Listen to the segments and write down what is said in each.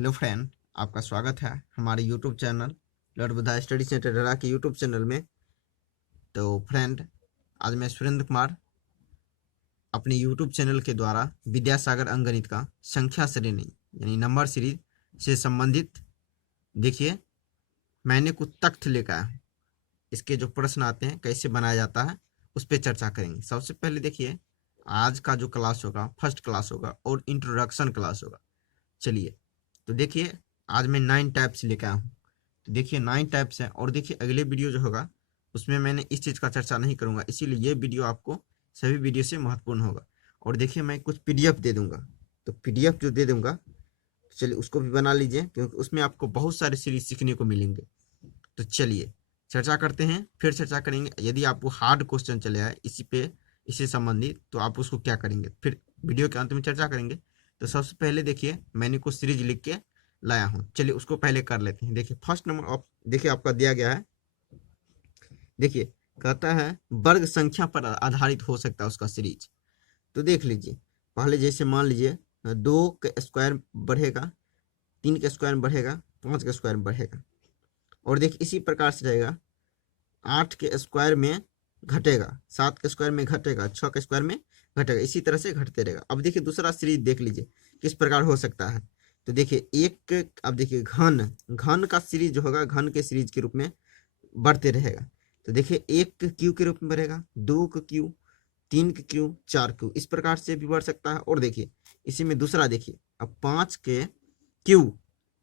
Hello friend, आपका स्वागत है हमारे YouTube channel Lord Buddha study centre डरा के यूट्यूब चैनल में। तो फ्रेंड, आज मैं सुरेंद्र कुमार अपने यूट्यूब चैनल के द्वारा विद्यासागर अंकगणित का संख्या श्रेणी यानी नंबर सीरीज से संबंधित देखिए मैंने कुछ तथ्य लेकर आया हूँ। इसके जो प्रश्न आते हैं कैसे बनाया जाता है उस पर चर्चा करेंगे। सबसे पहले देखिए, आज का जो क्लास होगा फर्स्ट क्लास होगा और इंट्रोडक्शन क्लास होगा। चलिए, तो देखिए आज मैं 9 टाइप्स लेकर आया हूँ। तो देखिए 9 टाइप्स हैं और देखिए अगले वीडियो जो होगा उसमें मैंने इस चीज़ का चर्चा नहीं करूँगा, इसीलिए ये वीडियो आपको सभी वीडियो से महत्वपूर्ण होगा। और देखिए मैं कुछ पीडीएफ दे दूंगा, तो पीडीएफ जो दे दूंगा चलिए उसको भी बना लीजिए, क्योंकि उसमें आपको बहुत सारे सीरीज सीखने को मिलेंगे। तो चलिए चर्चा करते हैं, फिर चर्चा करेंगे। यदि आपको हार्ड क्वेश्चन चले आए इससे संबंधित तो आप उसको क्या करेंगे, फिर वीडियो के अंत में चर्चा करेंगे। तो सबसे पहले देखिए मैंने कुछ सीरीज लिख के लाया हूँ, चलिए उसको पहले कर लेते हैं। देखिए फर्स्ट नंबर देखिए आपका दिया गया है। देखिए कहता है वर्ग संख्या पर आधारित हो सकता है उसका सीरीज। तो देख लीजिए, पहले जैसे मान लीजिए 2 का स्क्वायर बढ़ेगा, 3 का स्क्वायर बढ़ेगा, 5 का स्क्वायर बढ़ेगा। और देखिए इसी प्रकार से रहेगा, 8 के स्क्वायर में घटेगा, 7 के स्क्वायर में घटेगा, 6 के स्क्वायर में घटेगा, इसी तरह से घटते रहेगा। अब देखिए दूसरा सीरीज देख लीजिए किस प्रकार हो सकता है। तो देखिए एक, अब देखिए घन का सीरीज जो होगा घन के सीरीज के रूप में बढ़ते रहेगा। तो देखिए 1 के क्यू के रूप में बढ़ेगा, 2 के क्यू, 3 के क्यू, 4 क्यू, इस प्रकार से भी बढ़ सकता है। और देखिए इसी में दूसरा देखिए, अब 5 के क्यू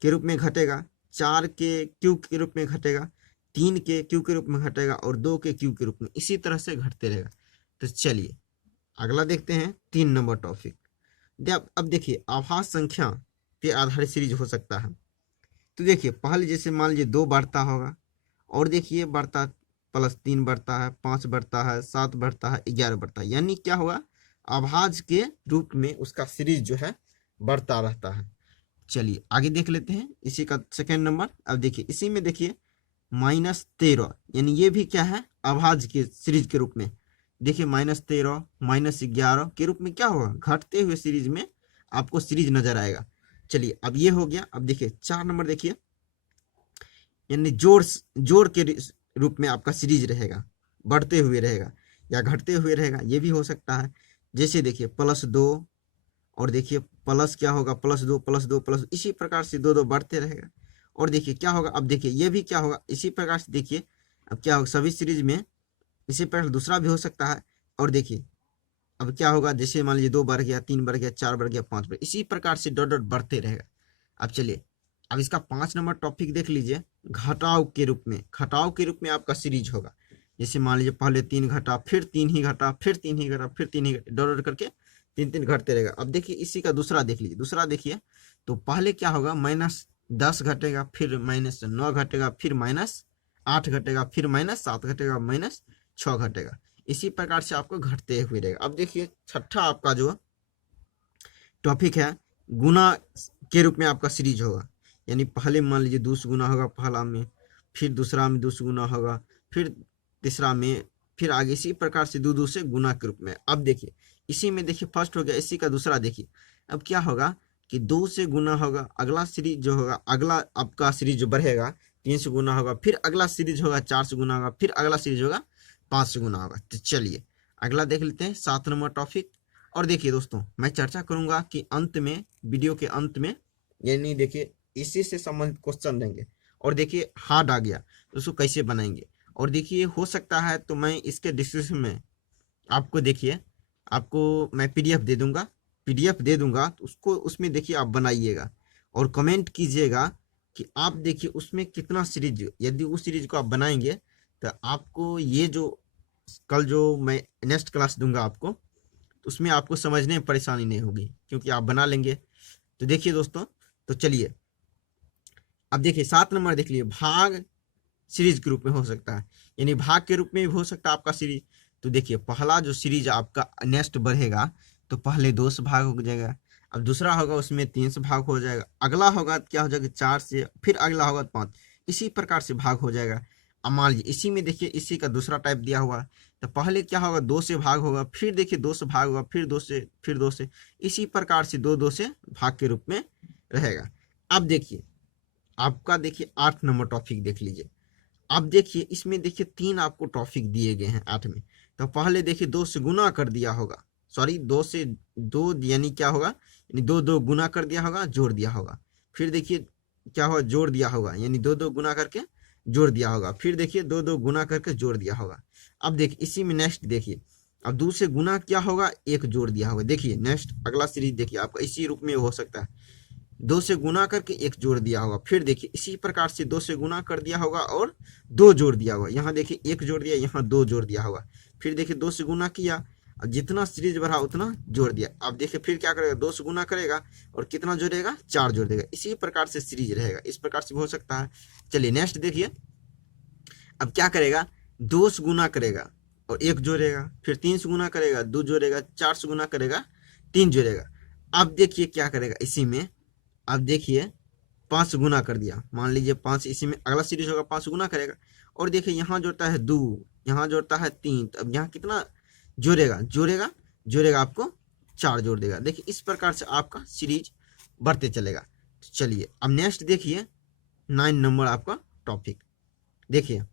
के रूप में घटेगा, 4 के क्यू के रूप में घटेगा, 3 के क्यू के रूप में घटेगा और 2 के क्यू के रूप में, इसी तरह से घटते रहेगा। तो चलिए अगला देखते हैं 3 नंबर टॉपिक। अब देखिए आभास संख्या पे आधारित सीरीज हो सकता है। तो देखिए पहले जैसे मान लीजिए 2 बढ़ता होगा, और देखिए बढ़ता +3 बढ़ता है, 5 बढ़ता है, 7 बढ़ता है, 11 बढ़ता है, यानी क्या होगा, अभाज्य के रूप में उसका सीरीज जो है बढ़ता रहता है। चलिए आगे देख लेते हैं इसी का सेकेंड नंबर। अब देखिए इसी में देखिए -13, यानी ये भी क्या है, अभाज्य के सीरीज के रूप में। देखिए -13, -11 के रूप में क्या होगा, घटते हुए सीरीज में आपको सीरीज नजर आएगा। चलिए अब ये हो गया। अब देखिए 4 नंबर देखिए, यानी जोड़ के रूप में आपका सीरीज रहेगा, बढ़ते हुए रहेगा या घटते हुए रहेगा, ये भी हो सकता है। जैसे देखिए +2, और देखिए प्लस क्या होगा, +2 +2 प्लस, इसी प्रकार से 2 2 बढ़ते रहेगा। और देखिए क्या होगा, अब देखिए ये भी क्या होगा, इसी प्रकार से देखिए अब क्या होगा, सभी सीरीज में इसी प्रकार दूसरा भी हो सकता है। और देखिए अब क्या होगा, जैसे मान लीजिए 2 बढ़ गया, 3 बढ़ गया, 4 बढ़ गया, 5 बढ़ गया, इसी प्रकार से डॉट डॉट बढ़ते रहेगा। अब चलिए अब इसका 5 नंबर टॉपिक देख लीजिए, घटाव के रूप में आपका सीरीज होगा। जैसे मान लीजिए पहले 3 घटा, फिर 3 ही घटा, फिर 3 ही घटा, फिर 3 ही घटा, डॉट डॉट करके 3 3 घटते रहेगा। अब देखिए इसी का दूसरा देख लीजिए, दूसरा देखिए तो पहले क्या होगा, -10 घटेगा, फिर -9 घटेगा, फिर -8 घटेगा, फिर -7 घटेगा, -6 घटेगा, इसी प्रकार से आपको घटते हुए रहेगा। अब देखिए छठा आपका जो टॉपिक है, गुना के रूप में आपका सीरीज होगा। यानी पहले मान लीजिए 2 से गुना होगा पहला में, फिर दूसरा में 2 से गुना होगा, फिर तीसरा में, फिर आगे इसी प्रकार से 2 2 से गुना के रूप में। अब देखिए इसी में देखिए फर्स्ट हो गया, इसी का दूसरा देखिए अब क्या होगा कि 2 से गुना होगा, अगला सीरीज जो होगा, अगला आपका सीरीज जो बढ़ेगा 3 से गुना होगा, फिर अगला सीरीज होगा 4 से गुना होगा, फिर अगला सीरीज होगा 5 से गुना होगा। तो चलिए अगला देख लेते हैं 7 नंबर टॉपिक। और देखिए दोस्तों मैं चर्चा करूंगा कि अंत में, वीडियो के अंत में, यानी देखिए इसी से संबंधित क्वेश्चन देंगे। और देखिए हार्ड आ गया तो उसको कैसे बनाएंगे। और देखिए हो सकता है तो मैं इसके डिस्क्रिप्शन में आपको देखिए, आपको मैं पीडीएफ दे दूंगा, तो उसको उसमें देखिए आप बनाइएगा और कमेंट कीजिएगा कि आप देखिए उसमें कितना सीरीज, यदि उस सीरीज को आप बनाएंगे तो आपको ये जो कल जो मैं नेक्स्ट क्लास दूंगा आपको, उसमें आपको समझने में परेशानी नहीं होगी, क्योंकि आप बना लेंगे। तो देखिए दोस्तों, तो चलिए अब देखिए 7 नंबर देख लीजिए, भाग सीरीज के रूप में हो सकता है, यानी भाग के रूप में भी हो सकता है आपका सीरीज। तो देखिए पहला जो सीरीज आपका नेक्स्ट बढ़ेगा तो पहले 2 से भाग हो जाएगा, अब दूसरा होगा उसमें 3 से भाग हो जाएगा, अगला होगा क्या हो जाएगा 4 से, फिर अगला होगा 5, इसी प्रकार से भाग हो जाएगा। अब मान लीजिए इसी में देखिए इसी का दूसरा टाइप दिया हुआ है, तो पहले क्या होगा 2 से भाग होगा, फिर देखिए 2 से भाग होगा, फिर 2 से, फिर 2 से, इसी प्रकार से 2 2 से भाग के रूप में रहेगा। अब देखिए आपका, देखिए 8 नंबर टॉपिक देख लीजिए। अब देखिए इसमें देखिए 3 आपको टॉपिक दिए गए हैं 8 में। तो पहले देखिए 2 से गुना कर दिया होगा, सॉरी 2 से 2 यानी क्या होगा, यानी 2 2 गुना कर दिया होगा, जोड़ दिया होगा। फिर देखिए क्या होगा, जोड़ दिया होगा, यानी 2 2 गुना करके जोड़ दिया होगा। फिर देखिए 2 2 गुना करके जोड़ दिया होगा। अब देखिए इसी में नेक्स्ट देखिए, अब 2 से गुना क्या होगा, 1 जोड़ दिया होगा। देखिए नेक्स्ट अगला सीरीज देखिए आपका इसी रूप में हो सकता है, 2 से गुना करके 1 जोड़ दिया होगा। फिर देखिए इसी प्रकार से 2 से गुना कर दिया होगा और 2 जोड़ दिया होगा। यहाँ देखिए 1 जोड़ दिया, यहाँ 2 जोड़ दिया होगा। फिर देखिए 2 से गुना किया, जितना सीरीज बढ़ा उतना जोड़ दिया। अब देखिए फिर क्या करेगा, 2 से गुना करेगा और कितना जोड़ेगा, 4 जोड़ देगा। इसी प्रकार से सीरीज रहेगा, इस प्रकार से हो सकता है। चलिए नेक्स्ट देखिए, अब क्या करेगा, 2 से गुना करेगा और 1 जोड़ेगा। फिर 3 से गुना करेगा, 2 जोड़ेगा। 4 से गुना करेगा, 3 जोड़ेगा। अब देखिए क्या करेगा इसी में, अब देखिए 5 गुना कर दिया, मान लीजिए 5, इसी में अगला सीरीज होगा 5 गुना करेगा। और देखिए यहाँ जोड़ता है 2, यहाँ जोड़ता है 3, तो अब यहाँ कितना जोड़ेगा, जोड़ेगा आपको 4 जोड़ देगा। देखिए इस प्रकार से आपका सीरीज बढ़ते चलेगा। तो चलिए अब नेक्स्ट देखिए 9 नंबर आपका टॉपिक। देखिए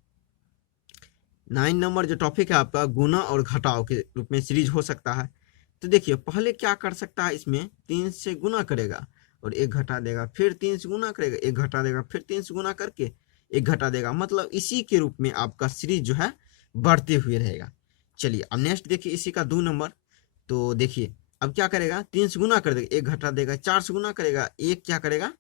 9 नंबर जो टॉपिक है आपका, गुना और घटाव के रूप में सीरीज हो सकता है। तो देखिए पहले क्या कर सकता है, इसमें 3 से गुना करेगा और 1 घटा देगा। फिर 3 से गुना करेगा, 1 घटा देगा। फिर 3 से गुना करके 1 घटा देगा। मतलब इसी के रूप में आपका सीरीज जो है बढ़ते हुए रहेगा। चलिए अब नेक्स्ट देखिए इसी का 2 नंबर। तो देखिए अब क्या करेगा, 3 से गुना कर देगा, 1 घटा देगा। 4 से गुना करेगा, 1 क्या करेगा,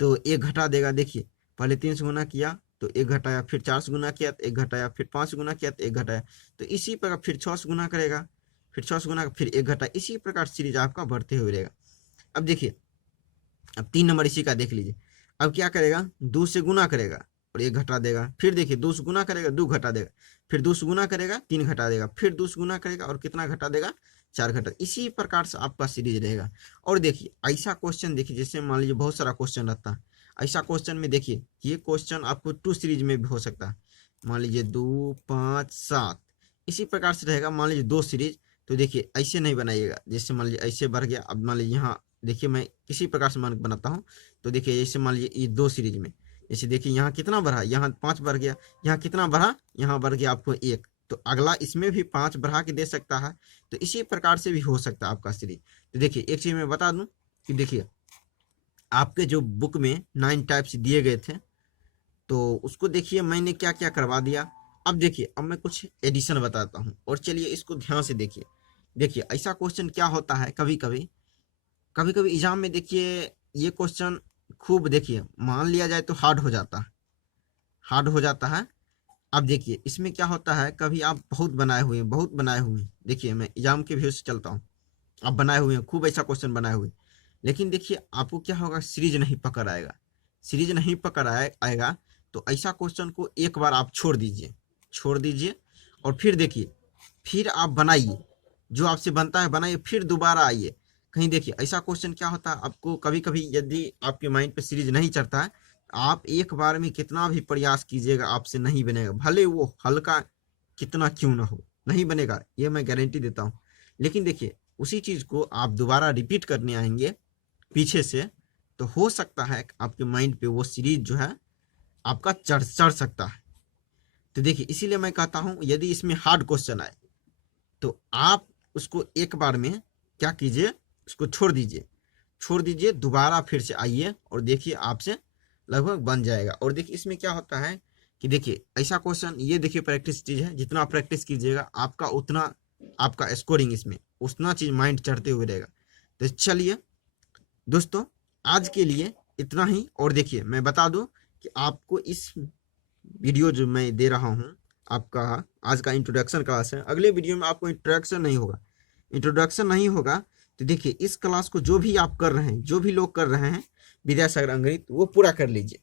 तो 1 घटा देगा। देखिए पहले 3 से गुना किया तो 1 घटाया, फिर 4 से गुना किया तो 1 घटाया, फिर 5 से गुना किया तो 1 घटाया। तो इसी प्रकार फिर 6 से गुना करेगा, फिर 6 से गुना फिर 1 घटा। इसी प्रकार सीरीज आपका बढ़ते हुए रहेगा। अब देखिए अब 3 नंबर इसी का देख लीजिए। अब क्या करेगा, 2 से गुना करेगा और 1 घटा देगा। फिर देखिए 2 से गुना करेगा, 2 घटा देगा। फिर 2 से गुना करेगा, 3 घटा देगा। फिर 2 से गुना करेगा और कितना घटा देगा, 4 घटा। इसी प्रकार से आपका सीरीज रहेगा। और देखिए ऐसा क्वेश्चन देखिए, जैसे मान लीजिए बहुत सारा क्वेश्चन रहता है, ऐसा क्वेश्चन में देखिए ये क्वेश्चन आपको 2 सीरीज में भी हो सकता है। मान लीजिए 2 5 7 इसी प्रकार से रहेगा। मान लीजिए 2 सीरीज, तो देखिए ऐसे नहीं बनाइएगा। जैसे मान लीजिए ऐसे बढ़ गया, अब मान लीजिए यहाँ देखिए मैं किसी प्रकार से मान बनाता हूँ। तो देखिए जैसे मान लीजिए ये 2 सीरीज में, जैसे देखिए यहाँ कितना बढ़ा, यहाँ 5 बढ़ गया। यहाँ कितना बढ़ा, यहाँ बढ़ गया आपको 1। तो अगला इसमें भी 5 बढ़ा के दे सकता है। तो इसी प्रकार से भी हो सकता है आपका सीरीज। तो देखिए एक चीज मैं बता दूं कि देखिए आपके जो बुक में 9 टाइप्स दिए गए थे, तो उसको देखिए मैंने क्या क्या करवा दिया। अब देखिए अब मैं कुछ एडिशन बताता हूँ, और चलिए इसको ध्यान से देखिए। देखिए ऐसा क्वेश्चन क्या होता है, कभी कभी एग्जाम में देखिए ये क्वेश्चन खूब देखिए मान लिया जाए तो हार्ड हो जाता है। अब देखिए इसमें क्या होता है, कभी आप बहुत बनाए हुए हैं। देखिए मैं एग्जाम के व्यू से चलता हूँ, आप बनाए हुए हैं खूब ऐसा क्वेश्चन बनाए हुए, लेकिन देखिए आपको क्या होगा, सीरीज नहीं पकड़ आएगा। आएगा तो ऐसा क्वेश्चन को एक बार आप छोड़ दीजिए और फिर देखिए, फिर आप बनाइए, जो आपसे बनता है बनाइए, फिर दोबारा आइए। कहीं देखिए ऐसा क्वेश्चन क्या होता है, आपको कभी कभी यदि आपके माइंड पे सीरीज नहीं चढ़ता है, आप एक बार में कितना भी प्रयास कीजिएगा आपसे नहीं बनेगा, भले वो हल्का कितना क्यों ना हो, नहीं बनेगा, ये मैं गारंटी देता हूँ। लेकिन देखिए उसी चीज को आप दोबारा रिपीट करने आएंगे पीछे से, तो हो सकता है आपके माइंड पे वो सीरीज जो है आपका चढ़ सकता है। तो देखिए इसीलिए मैं कहता हूँ यदि इसमें हार्ड क्वेश्चन आए तो आप उसको एक बार में क्या कीजिए, उसको छोड़ दीजिए, दोबारा फिर से आइए और देखिए आपसे लगभग बन जाएगा। और देखिए इसमें क्या होता है कि देखिए ऐसा क्वेश्चन, ये देखिए प्रैक्टिस चीज है, जितना प्रैक्टिस कीजिएगा आपका उतना आपका स्कोरिंग इसमें उतना चीज माइंड चढ़ते हुए रहेगा। तो चलिए दोस्तों आज के लिए इतना ही। और देखिए मैं बता दूं कि आपको इस वीडियो जो मैं दे रहा हूं, आपका आज का इंट्रोडक्शन क्लास है, अगले वीडियो में आपको इंट्रोडक्शन नहीं होगा। तो देखिए इस क्लास को जो भी आप कर रहे हैं, जो भी लोग कर रहे हैं विद्यासागर अंग्रेजी, वो पूरा कर लीजिए।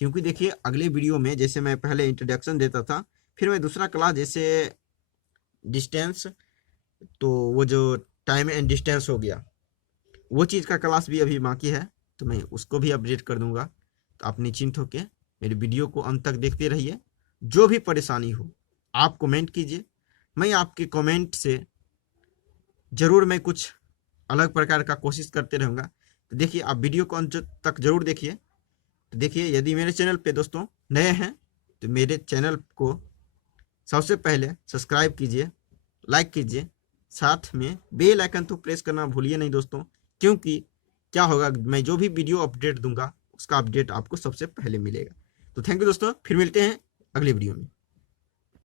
क्योंकि देखिए अगले वीडियो में जैसे मैं पहले इंट्रोडक्शन देता था, फिर मैं दूसरा क्लास जैसे डिस्टेंस, तो वो जो टाइम एंड डिस्टेंस हो गया, वो चीज़ का क्लास भी अभी बाकी है, तो मैं उसको भी अपडेट कर दूंगा। तो आप निश्चिंत होकर मेरे वीडियो को अंत तक देखते रहिए। जो भी परेशानी हो आप कमेंट कीजिए, मैं आपके कमेंट से ज़रूर मैं कुछ अलग प्रकार का कोशिश करते रहूँगा तो देखिए आप वीडियो को अंत तक जरूर देखिए। तो देखिए यदि मेरे चैनल पे दोस्तों नए हैं तो मेरे चैनल को सबसे पहले सब्सक्राइब कीजिए, लाइक कीजिए, साथ में बेल आइकन तो प्रेस करना भूलिए नहीं दोस्तों, क्योंकि क्या होगा, मैं जो भी वीडियो अपडेट दूंगा उसका अपडेट आपको सबसे पहले मिलेगा। तो थैंक यू दोस्तों, फिर मिलते हैं अगली वीडियो में।